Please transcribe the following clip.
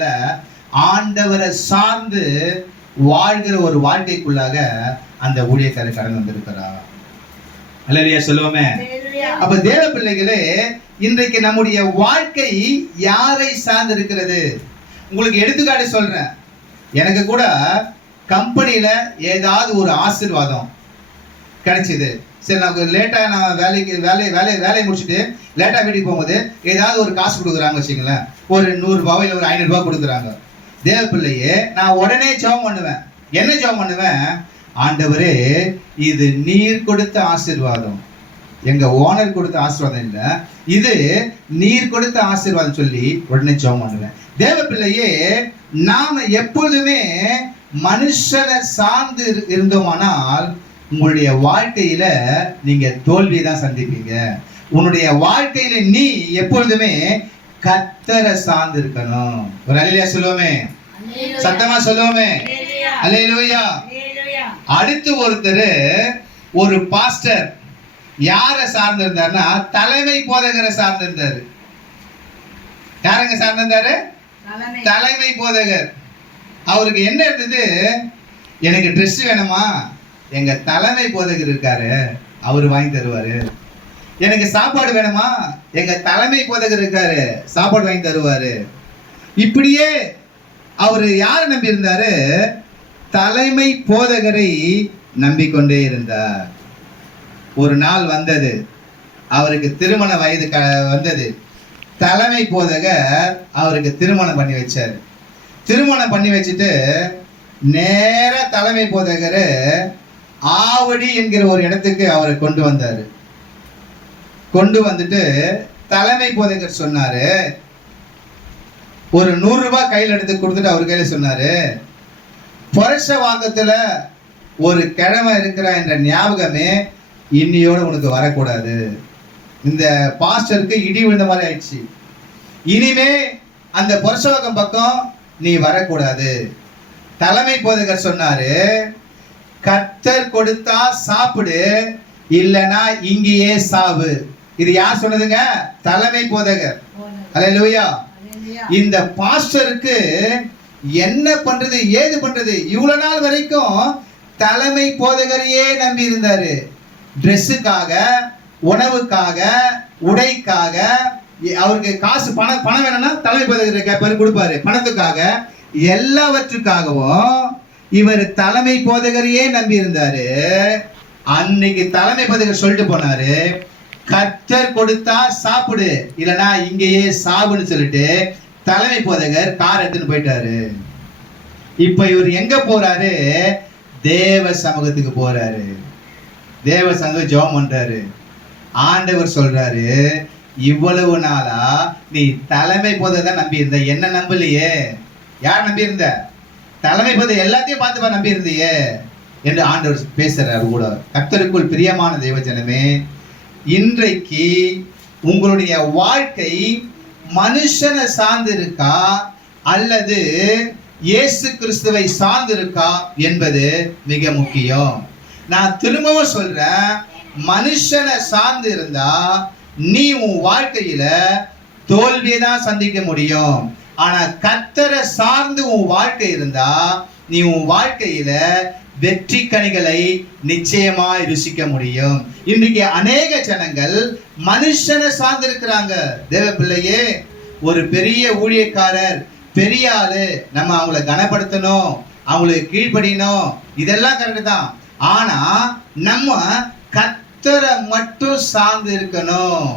ஆண்டவரை சார்ந்து வாழ்கிற ஒரு வாழ்க்கைக்குள்ளாக அந்த ஊழியக்காரர் கடந்து வந்திருக்கிறார். அல்லேலூயா சொல்லுவோமே. அப்ப தேவ பிள்ளைகளே, இன்றைக்கு நம்முடைய வாழ்க்கை யாரை சார்ந்து இருக்கிறது? உங்களுக்கு எடுத்துக்காட்டு சொல்றேன். எனக்கு கூட கம்பெனியில ஏதாவது ஒரு ஆசீர்வாதம் கிடைச்சது. சரி, நான் லேட்டா வேலையை முடிச்சுட்டு லேட்டா வீட்டுக்கு போகும்போது ஏதாவது ஒரு காசு கொடுக்குறாங்க வச்சுங்களேன், ஒரு 100 ரூபாய் இல்லை ஒரு 500 ரூபாய் கொடுக்குறாங்க. தேவ பிள்ளையே, நான் உடனே ஜெபம் பண்ணுவேன். என்ன ஜெபம் பண்ணுவேன்? ஆண்டவரே, இது நீர் கொடுத்த ஆசீர்வாதம், எங்க ஓனர் கொடுத்த ஆசீர்வாதம் இல்ல, இது நீர் கொடுத்த ஆசீர்வாதம் சொல்லி உடனே ஜெபம் பண்ணுவேன். தேவ பிள்ளையே, நாம எப்பொழுதுமே மனுஷனை சார்ந்து இருந்தோமானால் உங்களுடைய வாழ்க்கையில நீங்க தோல்வியை தான் சந்திப்பீங்க. உன்னுடைய வாழ்க்கையில நீ எப்பொழுதுமே கர்த்தரை சார்ந்து இருக்கணும். ஒரு அல்லேலூயா சொல்லுவோமே, சத்தமா சொல்லுவோமே, அல்லேலூயா. அடுத்து ஒருத்தர், ஒரு பாஸ்டர் யாரை சார்ந்து இருந்தாருன்னா தலைமை போதகரை சார்ந்து இருந்தாரு. யாருங்க சார்ந்து இருந்தாரு? தலைமை போதகர். அவருக்கு என்ன இருந்தது? எனக்கு ட்ரெஸ் வேணுமா, எங்க தலைமை போதகர் இருக்காரு, அவரு வாங்கி தருவாரு. எனக்கு சாப்பாடு வேணுமா, எங்க தலைமை போதகர் இருக்காரு, சாப்பாடு வாங்கி தருவாரு. இப்படியே அவரு யாரை நம்பி இருந்தாரு? தலைமை போதகரை நம்பிக்கொண்டே இருந்தார். ஒரு நாள் வந்தது, அவருக்கு திருமண வயது வந்தது. தலைமை போதகர் அவருக்கு திருமணம் பண்ணி வச்சாரு. திருமணம் பண்ணி வச்சுட்டு நேர தலைமை போதகர் ஆவடி என்கிற ஒரு இடத்துக்கு அவரை கொண்டு வந்தாரு. கொண்டு வந்துட்டு தலைமை போதகர் சொன்னாரு, ஒரு 100 ரூபாய் கையில் எடுத்து கொடுத்துட்டு அவர் கையில சொன்னாரு, புரட்சவாக்கத்துல ஒரு கிழமை இருக்கிற என்ற ஞாபகமே இன்னியோட உனக்கு வரக்கூடாது. இந்த பாஸ்டருக்கு இடி விழுந்த மாதிரி ஆயிடுச்சு. இனிமே அந்த புரட்சவாக்கம் பக்கம் நீ வரக்கூடாது. தலைமை போதகர் சொன்னாரு, கர்த்தர் கொடுத்தா சாப்பிடு, இல்லனா இங்கேயே சாவு. இது யார் சொன்னதுங்க? தலைமை போதகர். அல்லேலூயா. இந்த பாஸ்டருக்கு என்ன பண்றது ஏது பண்றது? இவ்வளவு நாள் வரைக்கும் தலைமை போதகரையே நம்பி இருந்தாரு. ட்ரெஸ்ஸுக்காக, உணவுக்காக, உடைக்காக, அவருக்கு காசு பணம் வேணும்னா தலைமை போதகர் கேட்பாரு, கொடுப்பாரு. பணத்துக்காக, எல்லாவற்றுக்காகவும் இவர் தலைமை போதகரையே நம்பி இருந்தாரு. அன்னைக்கு தலைமை போதகர் சொல்லிட்டு போனாரு, கர்த்தர் கொடுத்தா சாப்பிடு, இல்லனா இங்கேயே சாவுன்னு சொல்லிட்டு தலைமை போதகர் கார் எடுத்துன்னு போயிட்டாரு. இப்ப இவர் எங்க போறாரு? தேவ சமூகத்துக்கு போறாரு. தேவ சமூகம் ஜெபம் பண்றாரு. ஆண்டவர் சொல்றாரு, இவ்வளவு நாளா நீ தலைமை போதகர் நம்பி இருந்த, என்ன நம்பலையே. யார் நம்பி இருந்த? தலைமை போதகர் எல்லாத்தையும் பார்த்து நம்பி இருந்தியே என்று ஆண்டவர் பேசுறாரு கூட. கர்த்தருக்குள் பிரியமான தேவஜனமே, இன்றைக்கு உங்களுடைய வாழ்க்கை மனுஷனை சார்ந்து இருக்கா அல்லது இயேசு கிறிஸ்துவை சார்ந்து இருக்கா என்பது மிக முக்கியம். நான் திரும்பவும் சொல்றேன், மனுஷனை சார்ந்து இருந்தா நீ உன் வாழ்க்கையில தோல்வியை தான் சந்திக்க முடியும். ஆனா கர்த்தரை சார்ந்து உன் வாழ்க்கை இருந்தா நீ உன் வாழ்க்கையில வெற்றி கனிகளை நிச்சயமாய் ருசிக்க முடியும். இன்றைக்கு அநேக ஜனங்கள் மனுஷனை சார்ந்து இருக்கிறாங்க. தேவ பிள்ளையே, ஒரு பெரிய ஊழியக்காரர், பெரிய ஆளு, நம்ம அவங்கள கனப்படுத்தணும், அவங்களுக்கு கீழ்ப்படியணும், இதெல்லாம் கரெக்டு தான். ஆனா நம்ம கர்த்தரை மட்டும் சார்ந்து இருக்கணும்.